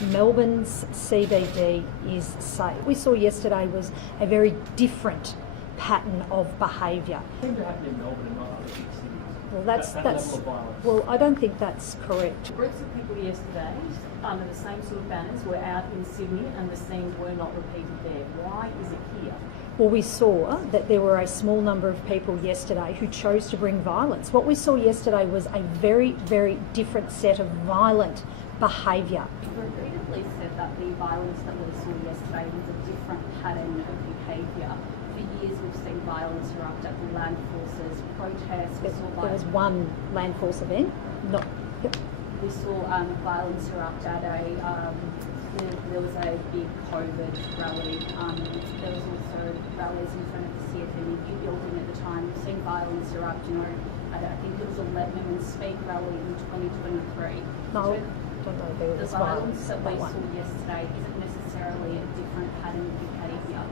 Melbourne's CBD is safe. What we saw yesterday was a very different pattern of behaviour. It seemed to happen in Melbourne and not other big cities. Well, that level of violence. well, I don't think that's correct. Groups of people yesterday under the same sort of banners were out in Sydney and the scenes were not repeated there. Why is it here? Well, we saw that there were a small number of people yesterday who chose to bring violence. What we saw yesterday was a very, very different set of violent behaviour. You repeatedly said that the violence that we saw yesterday was a different pattern of behaviour. For years we've seen violence erupt at the land forces, protests. There was one land force event. We saw violence erupt at there was a big COVID rally. There was also rallies in front of the CFMEU building at the time. We've seen violence erupt, I think it was a Let Women Speak rally in 2023. No, I don't know. There was the violence that we one. saw yesterday isn't necessarily a different pattern of behaviour.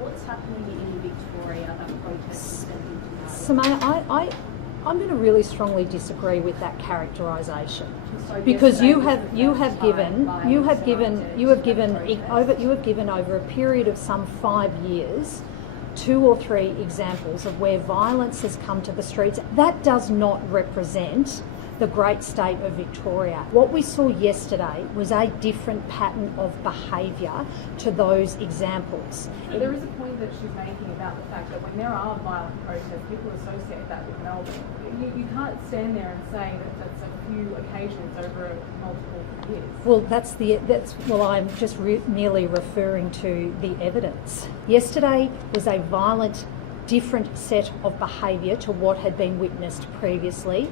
What's happening in Victoria that protesters don't need to know? Samaya, I'm going to really strongly disagree with that characterisation, So because you yesterday have was the first given time you violence have given over a period of some 5 years 2 or 3 examples of where violence has come to the streets. That does not represent the great state of Victoria. What we saw yesterday was a different pattern of behaviour to those examples. So there is a point that she's making about the fact that when there are violent protests, people associate that with Melbourne. You can't stand there and say that that's a few occasions over multiple years. Well, I'm just merely referring to the evidence. Yesterday was a violent, different set of behaviour to what had been witnessed previously.